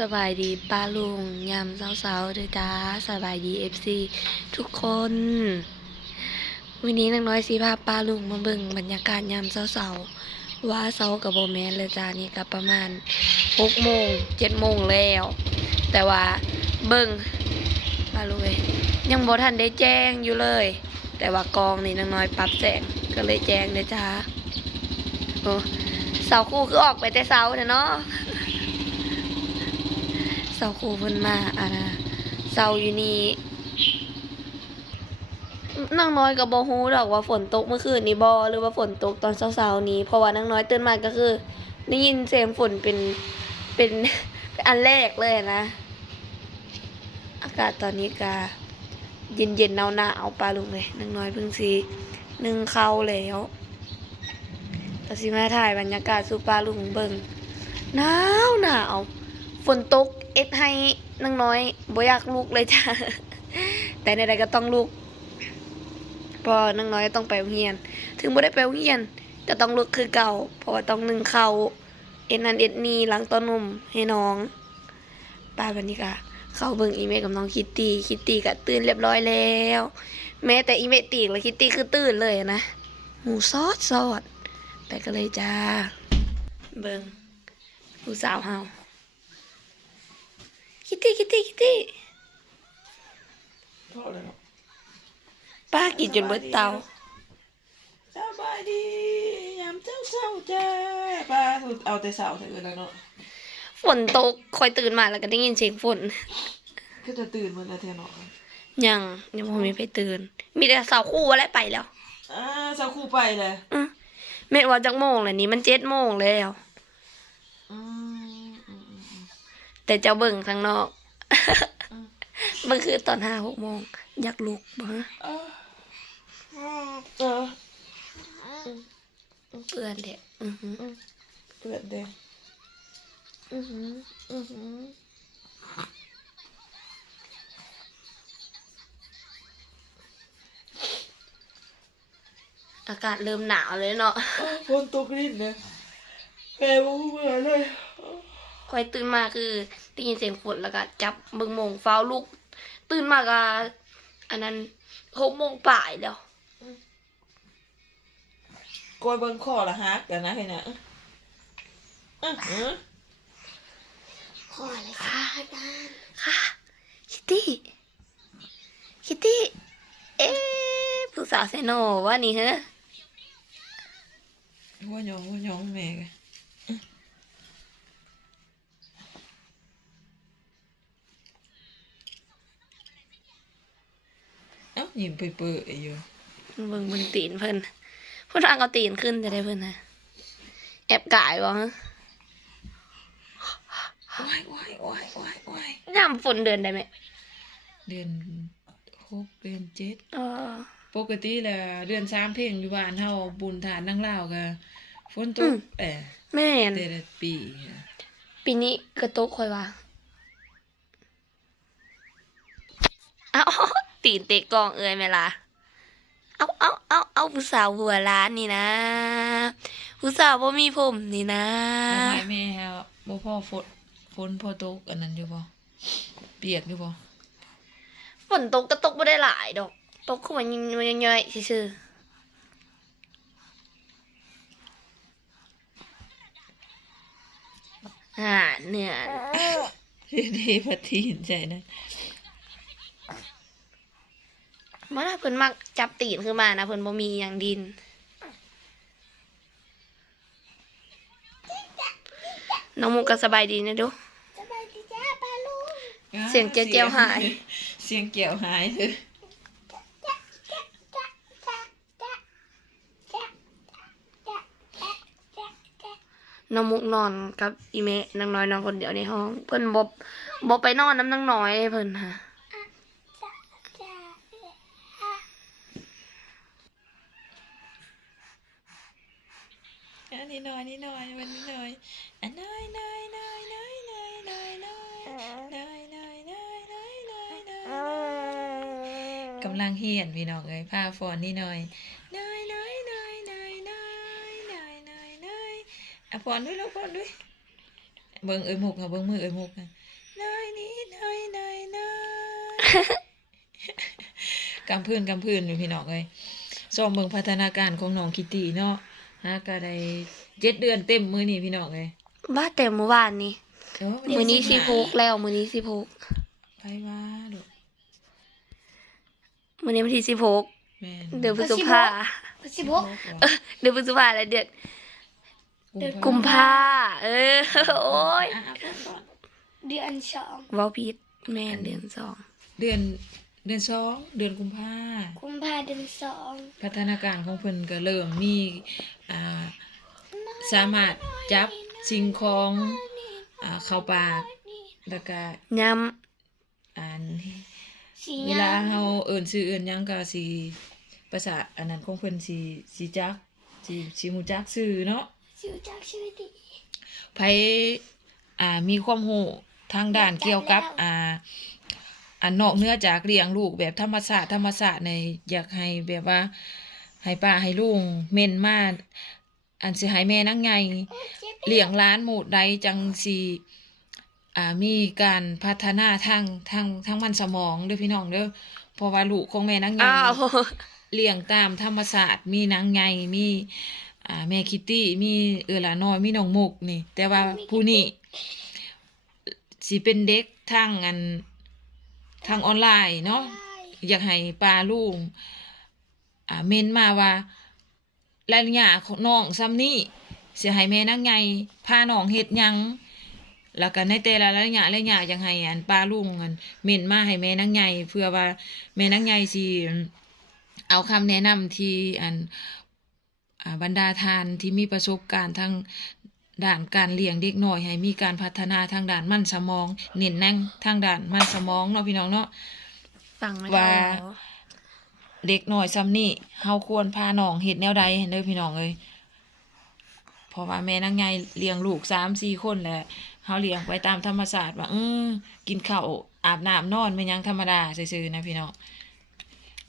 สบายดีป้าลุงยามเช้าๆเด้อจ้าสบายดีเอฟซีทุกคน วันนี้นางน้อยสีพาพป้าลุงมาเบิ่งบรรยากาศยามเช้าๆว่าเช้ากับโบแมนเลยจ้านี่ก็ประมาณหกโมงเจ็ดโมงแล้ว แต่ว่าเบิ่งป้าลุงเอ้ยยังบ่ทันได้แจ้งอยู่เลย แต่ว่ากองนี่นางน้อยปรับแสงก็เลยแจ้งเด้อจ้าโอ้เสาคู่คือออกไปแต่เสาเด้อเนาะาคูเพิ่นมาอะนะเสาอยู่นี่นางน้อยก็บ่ฮู้ดอกว่าฝนตกเมื่อคืนนี้บ่หรือว่าฝนตกตอนเช้าๆนี้เพราะว่านางน้อยตื่นมาก็คือได้ยินเสียงฝนเป็นเป็นเป็นอันแรกเลยนะ อากาศตอนนี้ก็เย็นๆหนาวๆปลาลุงเลยนางน้อยเพิ่งสินึ่งเข้าแล้วก็สิมาถ่ายบรรยากาศสู่ปลาลุงเบิ่งหนาวหนาว ฝนตกเอ็ดให้นางน้อยบ่อยากลุกเลยจ้ะแต่ในใดก็ต้องลุกเพราะนางน้อยต้องไปโรงเรียน ถึงบ่ได้ไปโรงเรียนก็ต้องลุกคือเก่า เพราะว่าต้องนึ่งข้าเอ็ดนั่นเอ็ดนี่ล้างต้านมให้น้องป้าวันนี้ก็เข้าเบิ่งอีเมลกับน้องคิตตี้คิตตี้ก็ตื่นเรียบร้อยแล้ว แม้แต่อีเมลตีกแล้วคิตตี้คือตื่นเลยนะหมูซอดซอดไปกันเลยจ้า เบิ่งผู้สาวเฮา คิตตี้คิตตี้คิตตี้พอแล้วเนาะป้ากินจนเบิดเตาสบายดียามเจ้าเช้าจ้าป้าเอาแต่เช้าเถอะแล้วเนาะฝนตกคอยตื่นมาแล้วก็ได้ยินเสียงฝนก็จะตื่นหมดแล้วเทเนาะยังยังบ่มีไปตื่น มีแต่สาวคู่ว่าแล้วไปแล้วอ่าเช้าคู่ไปเลยอื้อแม่ว่าจักโมงแล้วนี่มันเจ็ดโมงแล้วอืมอืมอืมอืม แต่เจ้าเบิ่งทางนอกมันคือตอนห้าหกโมงอยากลุกบ่ฮะเออเออเปื่อนเด็กอือหือเปิดเด้งอือหืออือหืออากาศเริ่มหนาวเลยเนาะเอ้าฝนตกลิ้นเลยแม่บูเบื่อเลย คอยตื่นมาคือได้ยินเสียงฝนแล้วก็จับเบิ่งโมงฟ้าวลุกตื่นมาก็อันนั้นหกโมงป่ายแล้วกอยเบิ่งคอละฮักกันนะเห็นน่ะอื้อหือขอเลยค่ะอาจารย์ค่ะคิตตี้คิตตี้เอ๊ะผู้สาวเซโนว่านี่เหรอหัวหยองหัวหยองแม่กันเอ้า ยิ้มเปื่อยๆอยู่เบิ่งบนตีนเพิ่นเพิ่นทางเอาตีนขึ้นจะได้เพิ่นนะแอบกายบ่ฮะว้ายว้ายว้ายว้ายว้ายยามฝนเดินได้ไหมเดือนหกเดือนเจ็ดเออปกติแหละเดือนสามเพลงอยู่บ้านเฮาบุญฐานนั่งเล่าวกะฝนตกแต่แม่นแต่ละปีอะปีนี้กระตกคอยว่าเอา ตีนเตะกองเอ้ยแม่ล่ะเอาเอาเอาเอาผู้สาวหัวล้านนี่นะ ผู้สาวบ่มีผมนี่นะบ่ไหวแม่ฮะบ่พ่อฝนฝนพอตกอันนั้นอยู่บ่เปียกอยู่บ่ฝนตกก็ตกไม่ได้หลายดอก ตกขึ้นมาย่อยๆซื่อๆอ่าเหนื่อยเฮ็ดให้พัดทีนใจนะ เมื่อเพิ่นมักจับตีนขึ้นมานะเพิ่นบ่มีอย่างดิน น้องมุกก็สบายดีนะดูเสียงเจียวๆหาย เสียงเจียวหายเลยน้องมุกนอนกับอีเมะนางน้อยนอนคนเดียวในห้อง เพิ่นบ่บ่ไปนอนน้ำนางน้อยเพิ่นฮะ อั นนี้หน่อยนี่หน่อยวันนี้หน่อยอันน้อยน้อยน้อยน้อยน้อยน้อยน้อยน้อยน้อยน้อยน้อยน้อยน้อยกำลังเฮียนพี่น้องเอ้ยพาฟอนนี่หน่อยน้อยน้อยน้อยน้อยน้อยน้อยน้อยน้อยอะฟอนด้วยลูกฟอนด้วยเบิ่งเอ้ยมุกค่ะเบิ่งมือเอ้ยมุกนะน้อยนี่น้อยน้อยกำพื้นกำพื้นอยู่พี่น้องเลยซ้อมเบิ่งพัฒนาการของน้องคิตตี้เนาะ ฮะก็ได้เจ็ดเดือนเต็มมือนี่พี่น้องเลยบ้าแต่เมื่อวานนี้เอ้ามือนี้สิพกแล้วมือนี้สิพกไปมาลูกมือนี้วันที่สิพกแม่นเดือนพฤษภาสิบหกเดือนพฤษภาแล้วเดือนกุมภาเออโอ้ยอะอะก่อน เดือนสองเว้าผิดแม่นเดือนสอง เดือน เดือนสองเดือนกุมภากุมภาเดือนสองพัฒนาการของเพิ่นก็เริ่มมีอ่าสามารถจับสิ่งของอ่าเข้าปากแล้วก็ย้อ่านสีเวลาเฮาเอิ้นชื่อเอิ้นหยังก็สิภาษาอันนั้นของเพิ่นสิสิจักสิสิฮู้จักชื่อเนาะชื่อจากชื่อดีไผอ่ามีความรู้ทางด้านเกี่ยวกับอ่า อันนอกเหนื้อจากเลี้ยงลูกแบบธรรมชาติธรรมชาติในอยากให้แบบว่า ให้ป้าให้ลุงเม่นมาอันสิให้แม่นังไงเลี้ยงร้านหมูดใดจังสิอ่ามีการพัฒนาทางทางทางมันสมองเด้อพี่น้องเด้อเพราะว่าลูกของแม่นังำไงอ้าวเลี้ยงตามธรรมศาสตร์มีนางไงมีอ่าแม่คิตตี้มีเออหลาน้อยมีน้องมุกนี่ แต่ว่าผู้นี้สิเป็นเด็กทางอัน ทางออนไลน์เนาะอยากให้ปลาลุงอ่าเมนมาว่ารายละเอียดของน้องซ้ำนี่สิให้แม่นางไงพาน้องเฮ็ดหยังแล้วก็ในแต่ละระยะระยะยังให้อันปลาลุงอันเม่นมาให้แม่นางไงเพื่อว่าแม่นางไงสิเอาคำแนะนำที่อันอ่าบรรดาทานที่มีประสบการณ์ทาง ด้านการเลี้ยงเด็กน้อยให้มีการพัฒนาทางด้านมันสมอง เน้นนั่งทางด้านมันสมองเนาะพี่น้องเนาะฟังไหมว่าคะเด็กน้อยซ้ำนี่เฮาควรพาน้องเฮ็ดแนวใดเด้อพี่น้องเอ้ยเพราะว่าแม่นางไงเลี้ยงลูก3-4คนแหละเฮาเลี้ยงไปตามธรรมชาติว่าเออกินข้าวอาบน้ำนอนเป็นหยังธรรมดาซื่อๆนะพี่น้อง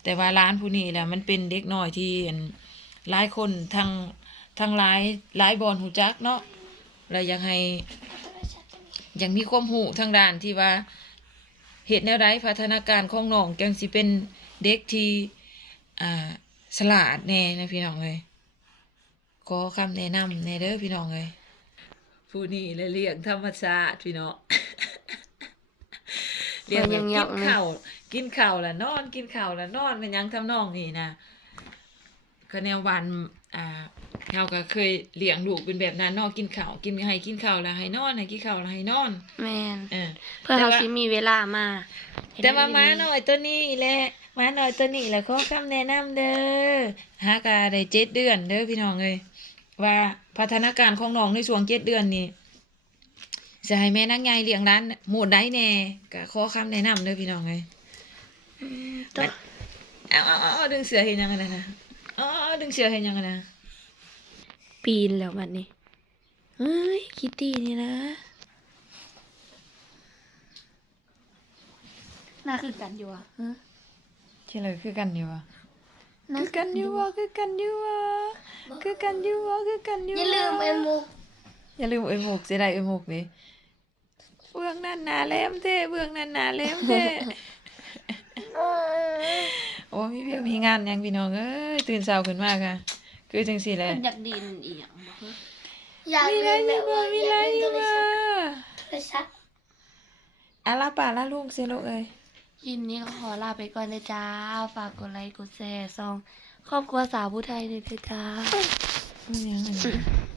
แต่ว่าร้านผู้นี้แหละมันเป็นเด็กน้อยที่อันหลายคนทางทางหลายหลายบอลหูจักเนาะ แล้วอยากให้อยากมีความหูทางด้านที่ว่าเหตุแนวใดพัฒนาการของน้องจังสิเป็นเด็กที่อ่าฉลาดแน่นะพี่น้องเลยขอคำแนะนำแน่เด้อพี่น้องเลยผู้นี้เลยเลี้ยงธรรมชาติพี่น้องเลี้ยงแบบกินข้าวกินข้าวแล้วนอนกินข้าวแล้วนอนเป็นยังทำนองนี่นะ ก็แนววันอ่าเราก็เคยเลี้ยงลูกเป็นแบบนั้นเนอกกินข้าวกินให้กินข้าวแล้วให้นอนให้กินข้าวแล้วให้นอนแม่นเออ เพื่อแต่เขาว่าสิมีเวลามาแต่ว่าม้าหน่อยตัวนี้แหละม้าหน่อยตัวนี้แหละขอคำแนะนำเด้อหากาได้เจ็ดเดือนเด้อพี่น้องเลยว่าพัฒนาการของน้องในช่วงเจ็ดเดือนนี้จะให้แม่นั่งไงเลี้ยงร้านหมูดได้แน่ก็ขอคำแนะนำเด้อพี่น้องเลยต้องเอาเอาเอาเอาดึงเสือเห็นยังไงนะ ดึงเสือเห็นยังไงนะปีนแล้วบัดนี้เฮ้ยคิตตี้นี่นะน่าคือกันอยู่อะฮะที่เลยคือกันอยู่วะน่าคือกันอยู่วะคือกันอยู่วะคือกันอยู่วะคือกันอยู่อย่าลืมไอ้มุกอย่าลืมเอ้ยหมกเสียดายเอ้ยหมกนี่เบื้องนั่นหนาแหลมเท่เบื้องนั่นหนาแหลมเท่โอ้มีเพียงมีงานยังพี่น้องเอ้ยตื่นเช้าขึ้นมาค่ะ คือจังสี่แหละอยากดินอีกอย่างบ่ฮะอยากมีอะไรเล่นอแบยู่บบ่ว่ามีออะไรยากอเล่นยู่โทบ่รศัพท์โทรศัพท์อะลาป่าละลูกเสียลูกเอ้ยยินนี้ก็ขอลาไปก่อนเลยจ้า ฝากกดไลค์กดแชร์ซอง ครอบครัวสาวผู้ไทยเลยเถอะจ้า มีหยังอันนี้